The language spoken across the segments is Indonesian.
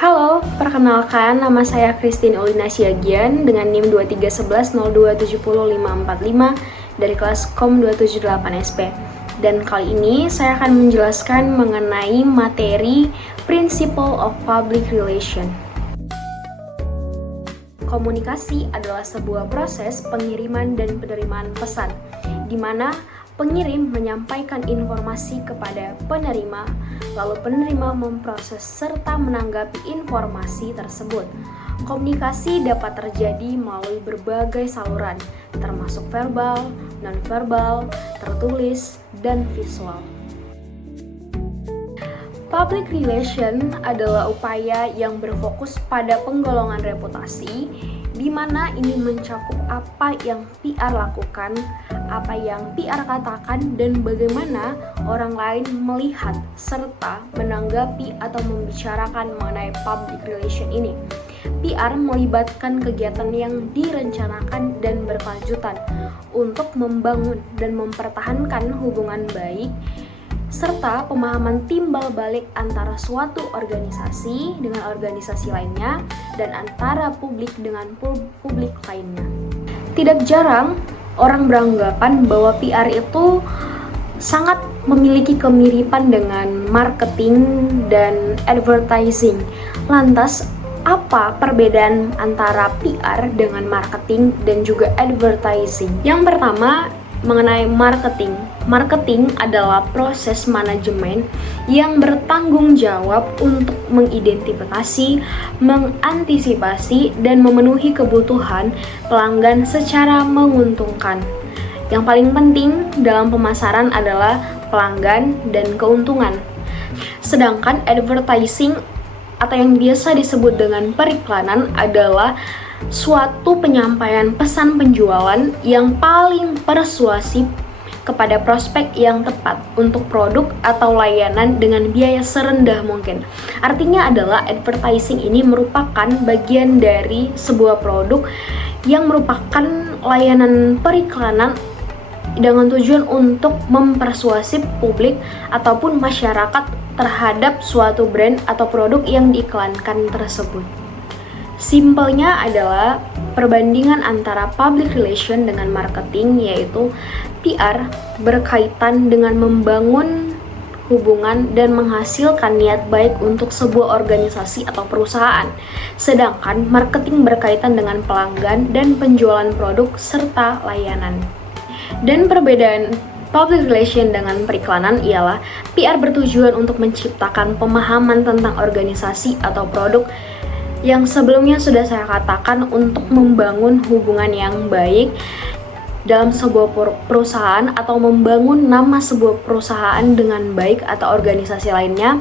Halo, perkenalkan nama saya Christine Ulina Siagian dengan NIM 231102705545 dari kelas KOM 278 SP. Dan kali ini saya akan menjelaskan mengenai materi Principle of Public Relation. Komunikasi adalah sebuah proses pengiriman dan penerimaan pesan, di mana pengirim menyampaikan informasi kepada penerima, lalu penerima memproses serta menanggapi informasi tersebut. Komunikasi dapat terjadi melalui berbagai saluran, termasuk verbal, nonverbal, tertulis, dan visual. Public relation adalah upaya yang berfokus pada penggolongan reputasi, di mana ini mencakup apa yang PR lakukan, apa yang PR katakan, dan bagaimana orang lain melihat serta menanggapi atau membicarakan mengenai public relation ini. PR melibatkan kegiatan yang direncanakan dan berkelanjutan untuk membangun dan mempertahankan hubungan baik serta pemahaman timbal balik antara suatu organisasi dengan organisasi lainnya dan antara publik dengan publik lainnya. Tidak jarang orang beranggapan bahwa PR itu sangat memiliki kemiripan dengan marketing dan advertising. Lantas, apa perbedaan antara PR dengan marketing dan juga advertising? Yang pertama, mengenai marketing. Marketing adalah proses manajemen yang bertanggung jawab untuk mengidentifikasi, mengantisipasi, dan memenuhi kebutuhan pelanggan secara menguntungkan. Yang paling penting dalam pemasaran adalah pelanggan dan keuntungan. Sedangkan advertising atau yang biasa disebut dengan periklanan adalah suatu penyampaian pesan penjualan yang paling persuasif kepada prospek yang tepat untuk produk atau layanan dengan biaya serendah mungkin. Artinya adalah advertising ini merupakan bagian dari sebuah produk yang merupakan layanan periklanan dengan tujuan untuk mempersuasif publik ataupun masyarakat terhadap suatu brand atau produk yang diiklankan tersebut. Simpelnya adalah perbandingan antara public relation dengan marketing, yaitu PR berkaitan dengan membangun hubungan dan menghasilkan niat baik untuk sebuah organisasi atau perusahaan. Sedangkan marketing berkaitan dengan pelanggan dan penjualan produk serta layanan. Dan perbedaan public relation dengan periklanan ialah PR bertujuan untuk menciptakan pemahaman tentang organisasi atau produk yang sebelumnya sudah saya katakan untuk membangun hubungan yang baik dalam sebuah perusahaan atau membangun nama sebuah perusahaan dengan baik atau organisasi lainnya.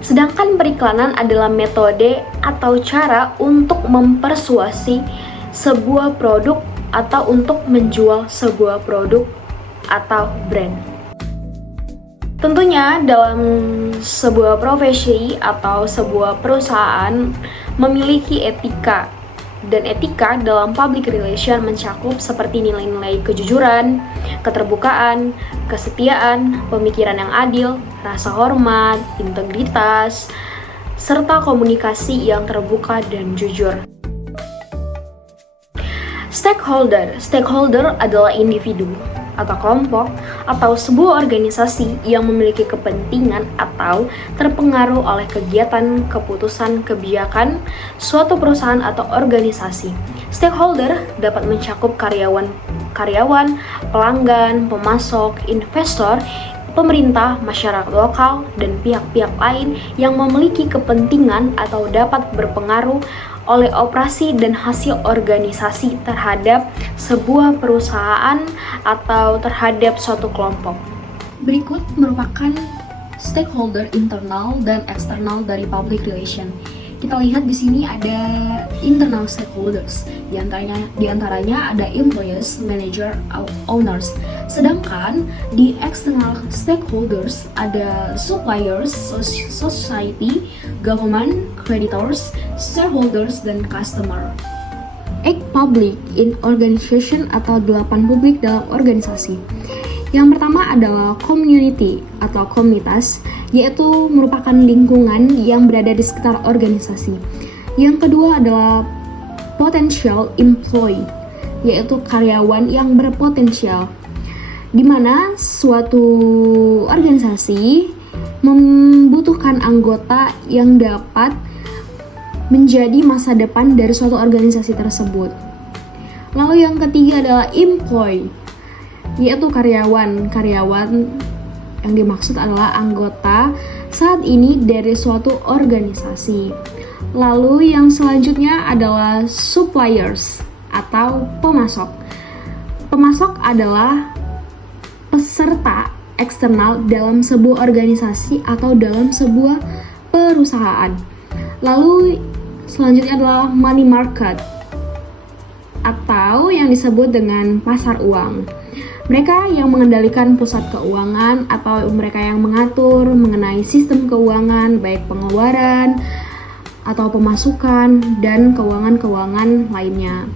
Sedangkan periklanan adalah metode atau cara untuk mempersuasi sebuah produk atau untuk menjual sebuah produk atau brand. Tentunya dalam sebuah profesi atau sebuah perusahaan memiliki etika, dan etika dalam public relation mencakup seperti nilai-nilai kejujuran, keterbukaan, kesetiaan, pemikiran yang adil, rasa hormat, integritas, serta komunikasi yang terbuka dan jujur. Stakeholder adalah individu atau kelompok atau sebuah organisasi yang memiliki kepentingan atau terpengaruh oleh kegiatan, keputusan, kebijakan suatu perusahaan atau organisasi. Stakeholder dapat mencakup karyawan, pelanggan, pemasok, investor, pemerintah, masyarakat lokal, dan pihak-pihak lain yang memiliki kepentingan atau dapat berpengaruh oleh operasi dan hasil organisasi terhadap sebuah perusahaan atau terhadap suatu kelompok. Berikut merupakan stakeholder internal dan eksternal dari public relation. Kita lihat di sini ada internal stakeholders, di antaranya ada employees, manager, owners. Sedangkan di external stakeholders ada suppliers, society, government, creditors, shareholders, dan customer. Act public in organization atau 8 publik dalam organisasi. Yang pertama adalah community atau komunitas, yaitu merupakan lingkungan yang berada di sekitar organisasi. Yang kedua adalah potential employee, yaitu karyawan yang berpotensial, di mana suatu organisasi membutuhkan anggota yang dapat menjadi masa depan dari suatu organisasi tersebut. Lalu yang ketiga adalah employee, yaitu karyawan. Karyawan yang dimaksud adalah anggota saat ini dari suatu organisasi. Lalu yang selanjutnya adalah suppliers atau pemasok. Pemasok adalah peserta eksternal dalam sebuah organisasi atau dalam sebuah perusahaan. Lalu selanjutnya adalah money market atau yang disebut dengan pasar uang. Mereka yang mengendalikan pusat keuangan atau mereka yang mengatur mengenai sistem keuangan, baik pengeluaran atau pemasukan dan keuangan-keuangan lainnya.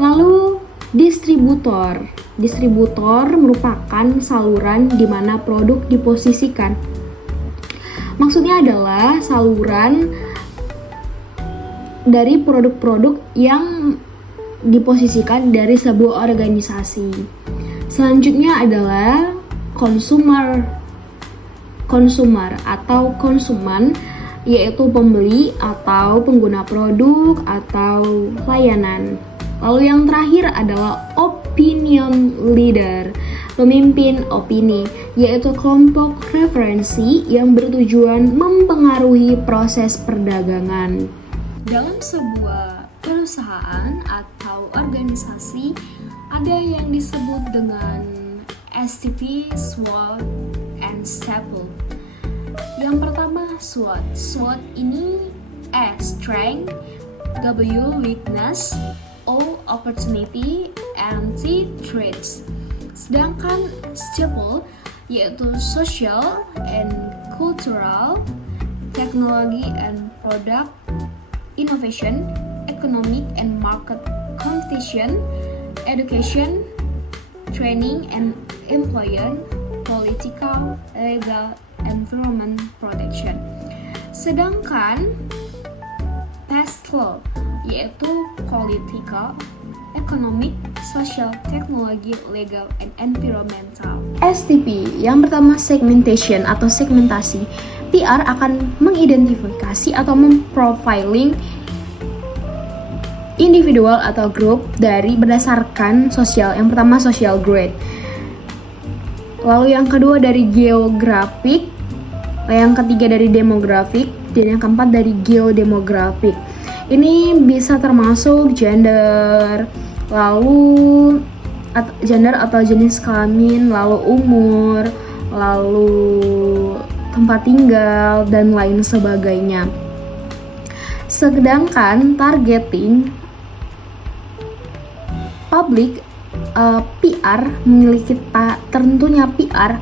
Lalu distributor. Distributor merupakan saluran di mana produk diposisikan. Maksudnya adalah saluran dari produk-produk yang diposisikan dari sebuah organisasi. Selanjutnya adalah consumer atau konsumen, yaitu pembeli atau pengguna produk atau layanan. Lalu yang terakhir adalah opinion leader, pemimpin opini, yaitu kelompok referensi yang bertujuan mempengaruhi proses perdagangan. Dalam sebuah perusahaan atau organisasi ada yang disebut dengan STP, SWOT, and STAPLE. Yang pertama SWOT. SWOT ini strength, W weakness, O opportunity, and T threats. Sedangkan STAPLE yaitu social and cultural, technology and product, innovation, economic and market competition, education, training and employment, political, legal, environment protection. Sedangkan PESTLE yaitu political, economic, social, technology, legal, and environmental. STP yang pertama segmentation atau segmentasi. PR akan mengidentifikasi atau memprofiling individual atau grup dari berdasarkan sosial. Yang pertama social grade. Lalu yang kedua dari geografik, yang ketiga dari demografik, dan yang keempat dari geodemografik. Ini bisa termasuk gender, lalu gender atau jenis kelamin, lalu umur, lalu tempat tinggal, dan lain sebagainya. Sedangkan targeting public, PR memiliki tentunya PR,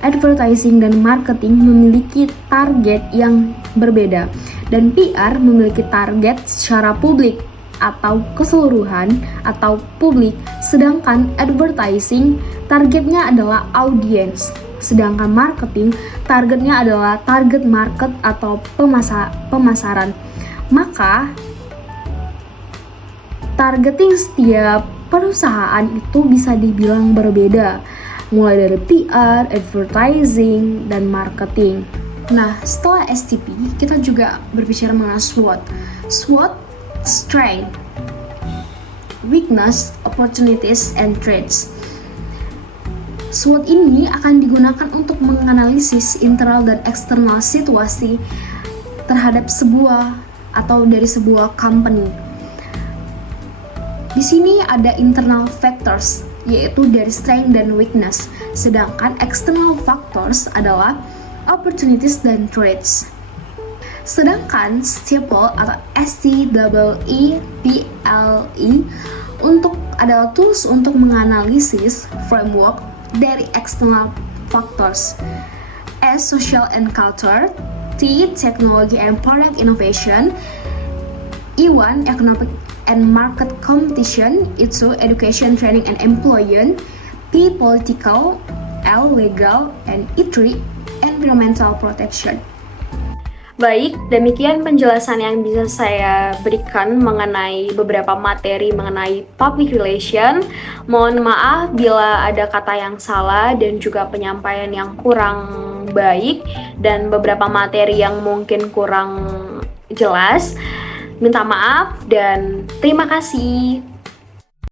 advertising dan marketing memiliki target yang berbeda, dan PR memiliki target secara publik atau keseluruhan atau publik, sedangkan advertising targetnya adalah audience, sedangkan marketing targetnya adalah target market atau pemasaran. Maka targeting setiap perusahaan itu bisa dibilang berbeda, mulai dari PR, advertising, dan marketing. Nah, setelah STP, kita juga berbicara mengenai SWOT. SWOT, strength, weakness, opportunities, and threats. SWOT ini akan digunakan untuk menganalisis internal dan eksternal situasi terhadap sebuah atau dari sebuah company. Di sini ada internal factors, yaitu dari strength dan weakness, sedangkan external factors adalah opportunities dan threats. Sedangkan STAPLE atau STEEPLE adalah tools untuk menganalisis framework dari external factors. S, social and culture. T, technology and product innovation. E1, economic and market competition. E2, education, training and employment. P, political. L, legal. And E3, environmental protection. Baik, demikian penjelasan yang bisa saya berikan mengenai beberapa materi mengenai public relation. Mohon maaf bila ada kata yang salah dan juga penyampaian yang kurang baik dan beberapa materi yang mungkin kurang jelas. Minta maaf dan terima kasih.